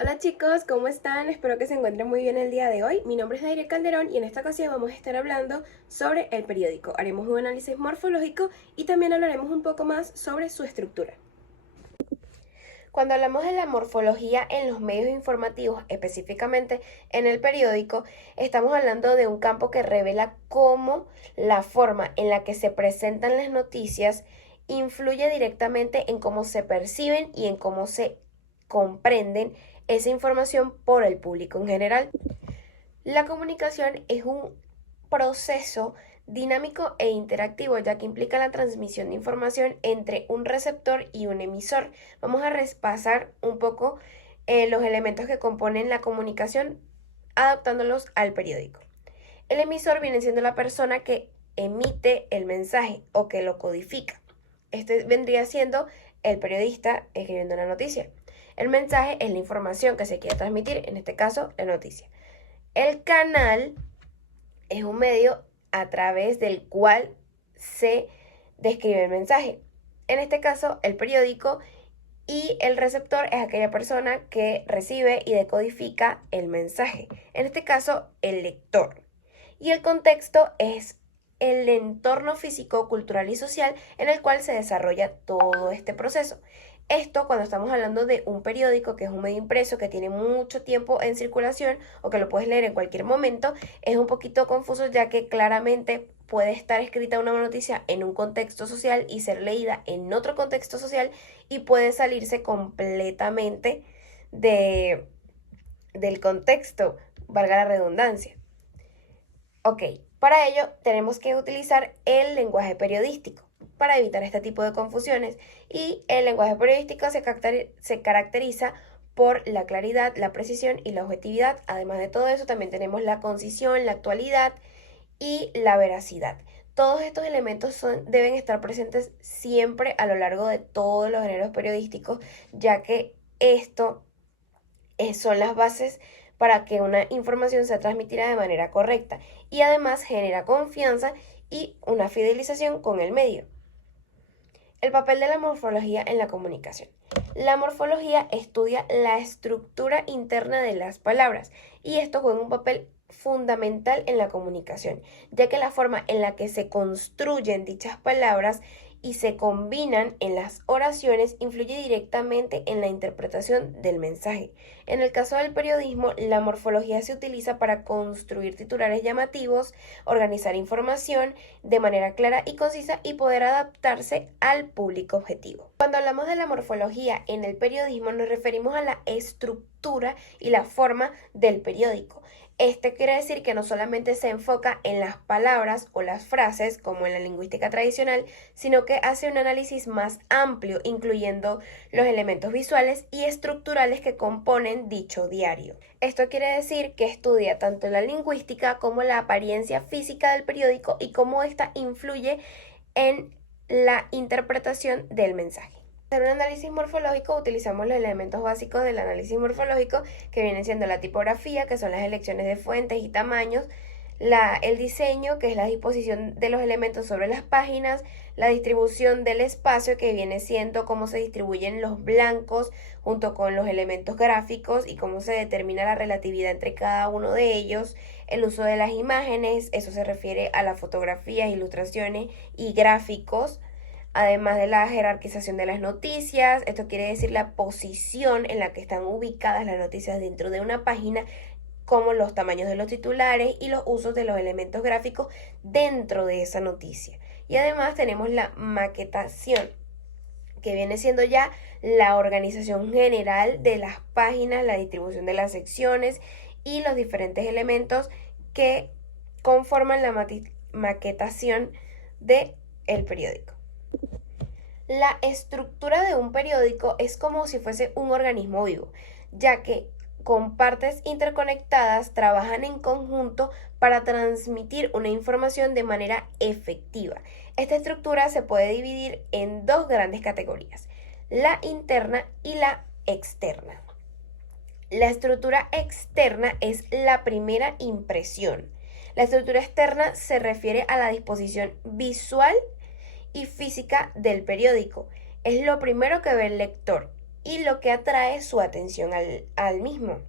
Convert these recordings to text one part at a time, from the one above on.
Hola chicos, ¿cómo están? Espero que se encuentren muy bien el día de hoy. Mi nombre es Dairiel Calderón y en esta ocasión vamos a estar hablando sobre el periódico. Haremos un análisis morfológico y también hablaremos un poco más sobre su estructura. Cuando hablamos de la morfología en los medios informativos, específicamente en el periódico, estamos hablando de un campo que revela cómo la forma en la que se presentan las noticias influye directamente en cómo se perciben y en cómo se comprenden esa información por el público en general. La comunicación es un proceso dinámico e interactivo, ya que implica la transmisión de información entre un receptor y un emisor. Vamos a repasar un poco los elementos que componen la comunicación, adaptándolos al periódico. El emisor viene siendo la persona que emite el mensaje o que lo codifica. Este vendría siendo el periodista escribiendo la noticia. El mensaje es la información que se quiere transmitir, en este caso, la noticia. El canal es un medio a través del cual se describe el mensaje. En este caso, el periódico, y el receptor es aquella persona que recibe y decodifica el mensaje. En este caso, el lector. Y el contexto es el entorno físico, cultural y social en el cual se desarrolla todo este proceso. Esto cuando estamos hablando de un periódico, que es un medio impreso que tiene mucho tiempo en circulación o que lo puedes leer en cualquier momento, es un poquito confuso, ya que claramente puede estar escrita una noticia en un contexto social y ser leída en otro contexto social y puede salirse completamente de, del contexto, valga la redundancia. Ok, para ello tenemos que utilizar el lenguaje periodístico para evitar este tipo de confusiones, y el lenguaje periodístico se caracteriza por la claridad, la precisión y la objetividad. Además de todo eso, también tenemos la concisión, la actualidad y la veracidad. Todos estos elementos deben estar presentes siempre a lo largo de todos los géneros periodísticos, ya que esto son las bases para que una información sea transmitida de manera correcta, y además genera confianza y una fidelización con el medio. El papel de la morfología en la comunicación. La morfología estudia la estructura interna de las palabras, y esto juega un papel fundamental en la comunicación, ya que la forma en la que se construyen dichas palabras y se combinan en las oraciones influye directamente en la interpretación del mensaje. En el caso del periodismo, la morfología se utiliza para construir titulares llamativos, organizar información de manera clara y concisa y poder adaptarse al público objetivo. Cuando hablamos de la morfología en el periodismo, nos referimos a la estructura y la forma del periódico. Este quiere decir que no solamente se enfoca en las palabras o las frases, como en la lingüística tradicional, sino que hace un análisis más amplio, incluyendo los elementos visuales y estructurales que componen dicho diario. Esto quiere decir que estudia tanto la lingüística como la apariencia física del periódico y cómo ésta influye en la interpretación del mensaje. Para un análisis morfológico utilizamos los elementos básicos del análisis morfológico, que vienen siendo la tipografía, que son las elecciones de fuentes y tamaños, el diseño, que es la disposición de los elementos sobre las páginas, la distribución del espacio, que viene siendo cómo se distribuyen los blancos junto con los elementos gráficos y cómo se determina la relatividad entre cada uno de ellos, el uso de las imágenes, eso se refiere a las fotografías, ilustraciones y gráficos, además de la jerarquización de las noticias. Esto quiere decir la posición en la que están ubicadas las noticias dentro de una página, como los tamaños de los titulares y los usos de los elementos gráficos dentro de esa noticia. Y además tenemos la maquetación, que viene siendo ya la organización general de las páginas, la distribución de las secciones y los diferentes elementos que conforman la maquetación del periódico. La estructura de un periódico es como si fuese un organismo vivo, ya que con partes interconectadas trabajan en conjunto para transmitir una información de manera efectiva. Esta estructura se puede dividir en dos grandes categorías: la interna y la externa. La estructura externa es la primera impresión. La estructura externa se refiere a la disposición visual y física del periódico. Es lo primero que ve el lector y lo que atrae su atención al mismo.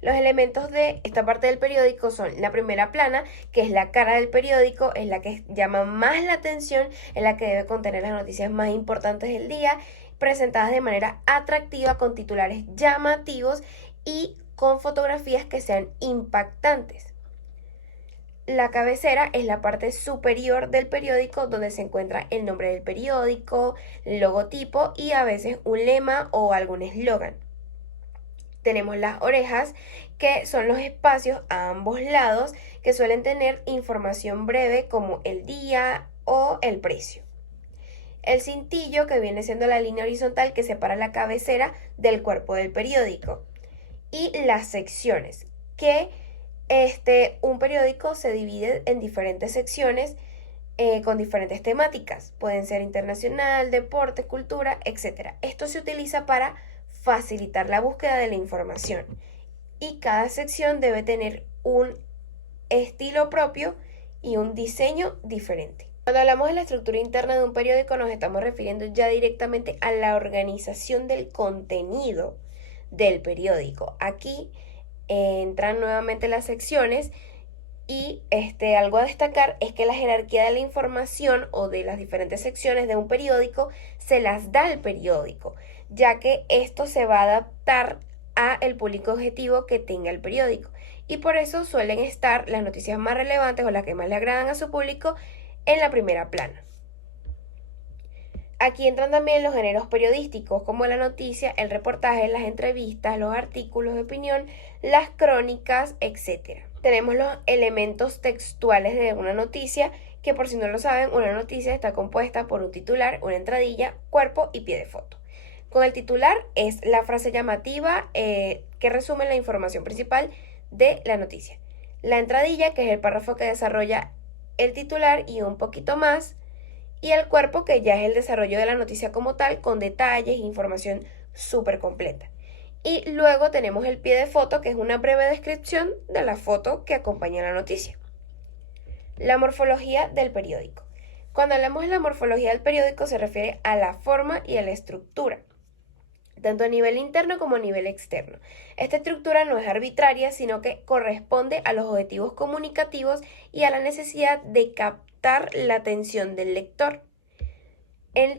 Los elementos de esta parte del periódico son la primera plana, que es la cara del periódico, es la que llama más la atención, es la que debe contener las noticias más importantes del día, presentadas de manera atractiva con titulares llamativos y con fotografías que sean impactantes. La cabecera es la parte superior del periódico donde se encuentra el nombre del periódico, el logotipo y a veces un lema o algún eslogan. Tenemos las orejas, que son los espacios a ambos lados que suelen tener información breve como el día o el precio. El cintillo, que viene siendo la línea horizontal que separa la cabecera del cuerpo del periódico. Y las secciones, que un periódico se divide en diferentes secciones con diferentes temáticas. Pueden ser internacional, deporte, cultura, etc. Esto se utiliza para facilitar la búsqueda de la información. Y cada sección debe tener un estilo propio y un diseño diferente. Cuando hablamos de la estructura interna de un periódico, nos estamos refiriendo ya directamente a la organización del contenido del periódico. Aquí entran nuevamente las secciones y algo a destacar es que la jerarquía de la información o de las diferentes secciones de un periódico se las da al periódico, ya que esto se va a adaptar a el público objetivo que tenga el periódico, y por eso suelen estar las noticias más relevantes o las que más le agradan a su público en la primera plana. Aquí entran también los géneros periodísticos como la noticia, el reportaje, las entrevistas, los artículos de opinión, las crónicas, etc. Tenemos los elementos textuales de una noticia, que por si no lo saben, una noticia está compuesta por un titular, una entradilla, cuerpo y pie de foto. Con el titular es la frase llamativa que resume la información principal de la noticia. La entradilla, que es el párrafo que desarrolla el titular y un poquito más, y el cuerpo, que ya es el desarrollo de la noticia como tal, con detalles e información súper completa. Y luego tenemos el pie de foto, que es una breve descripción de la foto que acompaña la noticia. La morfología del periódico. Cuando hablamos de la morfología del periódico se refiere a la forma y a la estructura, tanto a nivel interno como a nivel externo. Esta estructura no es arbitraria, sino que corresponde a los objetivos comunicativos y a la necesidad de captar la atención del lector.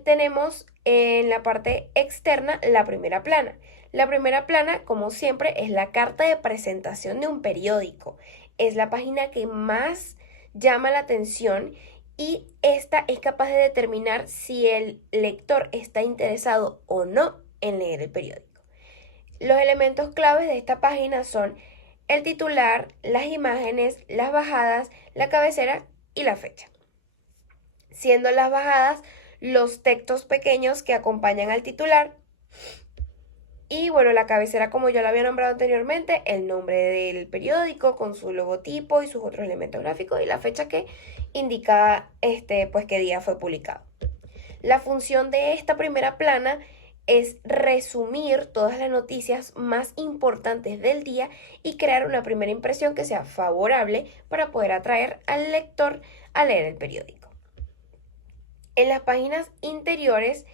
Tenemos en la parte externa la primera plana. La primera plana, como siempre, es la carta de presentación de un periódico. Es la página que más llama la atención y esta es capaz de determinar si el lector está interesado o no en leer el periódico. Los elementos claves de esta página son el titular, las imágenes, las bajadas, la cabecera y la fecha. Siendo las bajadas los textos pequeños que acompañan al titular. Y bueno, la cabecera, como ya lo había nombrado anteriormente, el nombre del periódico con su logotipo y sus otros elementos gráficos, y la fecha que indica pues qué día fue publicado. La función de esta primera plana es resumir todas las noticias más importantes del día y crear una primera impresión que sea favorable para poder atraer al lector a leer el periódico. En las páginas interiores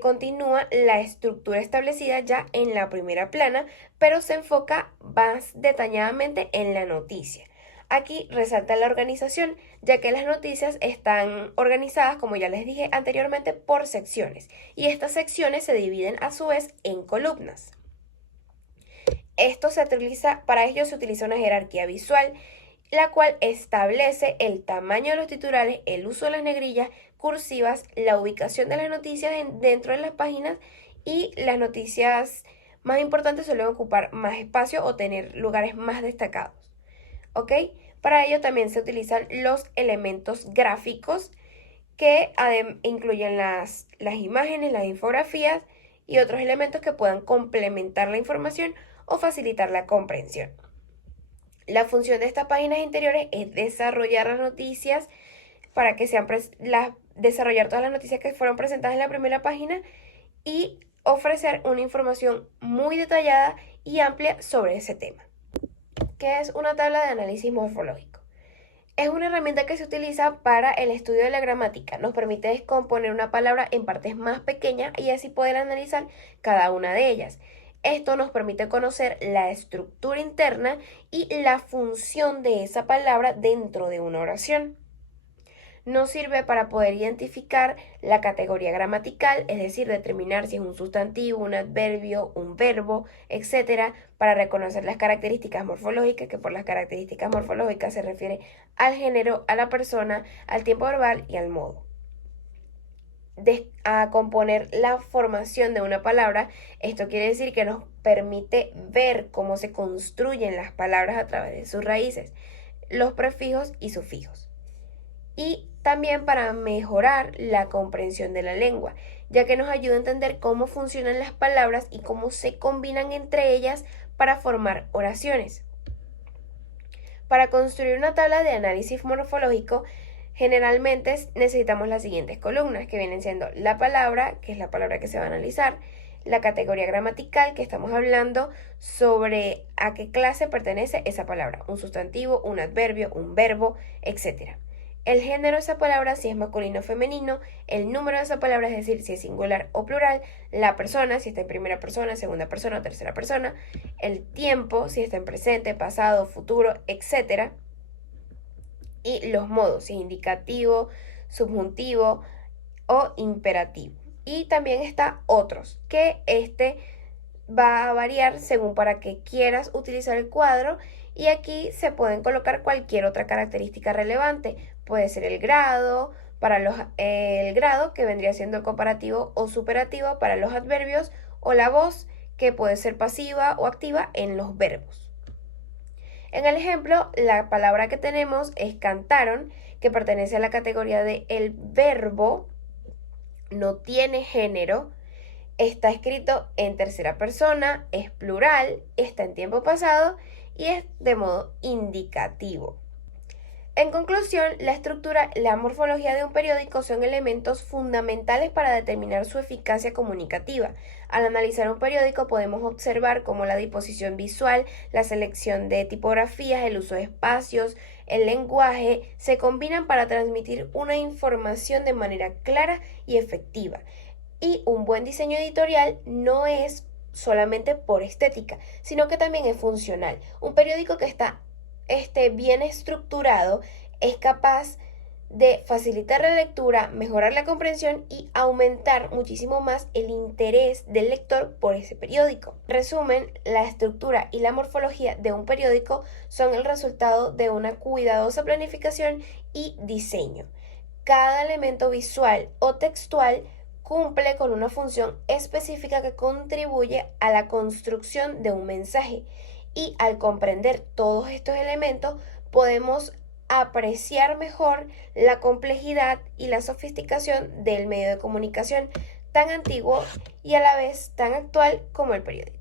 continúa la estructura establecida ya en la primera plana, pero se enfoca más detalladamente en la noticia. Aquí resalta la organización, ya que las noticias están organizadas, como ya les dije anteriormente, por secciones, y estas secciones se dividen a su vez en columnas. Para ello se utiliza una jerarquía visual, la cual establece el tamaño de los titulares, el uso de las negrillas, cursivas, la ubicación de las noticias dentro de las páginas, y las noticias más importantes suelen ocupar más espacio o tener lugares más destacados. ¿Ok? Para ello también se utilizan los elementos gráficos que incluyen las imágenes, las infografías y otros elementos que puedan complementar la información o facilitar la comprensión. La función de estas páginas interiores es desarrollar las noticias para que sean desarrollar todas las noticias que fueron presentadas en la primera página y ofrecer una información muy detallada y amplia sobre ese tema. ¿Qué es una tabla de análisis morfológico? Es una herramienta que se utiliza para el estudio de la gramática. Nos permite descomponer una palabra en partes más pequeñas y así poder analizar cada una de ellas. Esto nos permite conocer la estructura interna y la función de esa palabra dentro de una oración. Nos sirve para poder identificar la categoría gramatical, es decir, determinar si es un sustantivo, un adverbio, un verbo, etc., para reconocer las características morfológicas, que por las características morfológicas se refiere al género, a la persona, al tiempo verbal y al modo. A componer la formación de una palabra, esto quiere decir que nos permite ver cómo se construyen las palabras a través de sus raíces, los prefijos y sufijos. Y también para mejorar la comprensión de la lengua, ya que nos ayuda a entender cómo funcionan las palabras y cómo se combinan entre ellas para formar oraciones. Para construir una tabla de análisis morfológico, generalmente necesitamos las siguientes columnas, que vienen siendo la palabra, que es la palabra que se va a analizar, la categoría gramatical, que estamos hablando sobre a qué clase pertenece esa palabra, un sustantivo, un adverbio, un verbo, etc. El género de esa palabra, si es masculino o femenino, el número de esa palabra, es decir, si es singular o plural, la persona, si está en primera persona, segunda persona o tercera persona, el tiempo, si está en presente, pasado, futuro, etc. Y los modos, si es indicativo, subjuntivo o imperativo. Y también está otros, que va a variar según para qué quieras utilizar el cuadro, y aquí se pueden colocar cualquier otra característica relevante. Puede ser el grado, el grado, que vendría siendo el comparativo o superativo para los adverbios, o la voz, que puede ser pasiva o activa en los verbos. En el ejemplo, la palabra que tenemos es cantaron, que pertenece a la categoría de el verbo, no tiene género, está escrito en tercera persona, es plural, está en tiempo pasado y es de modo indicativo. En conclusión, la estructura y la morfología de un periódico son elementos fundamentales para determinar su eficacia comunicativa. Al analizar un periódico podemos observar cómo la disposición visual, la selección de tipografías, el uso de espacios, el lenguaje se combinan para transmitir una información de manera clara y efectiva. Y un buen diseño editorial no es solamente por estética, sino que también es funcional. Un periódico que está bien estructurado es capaz de facilitar la lectura, mejorar la comprensión y aumentar muchísimo más el interés del lector por ese periódico. En resumen, la estructura y la morfología de un periódico son el resultado de una cuidadosa planificación y diseño. Cada elemento visual o textual cumple con una función específica que contribuye a la construcción de un mensaje, y al comprender todos estos elementos podemos apreciar mejor la complejidad y la sofisticación del medio de comunicación tan antiguo y a la vez tan actual como el periódico.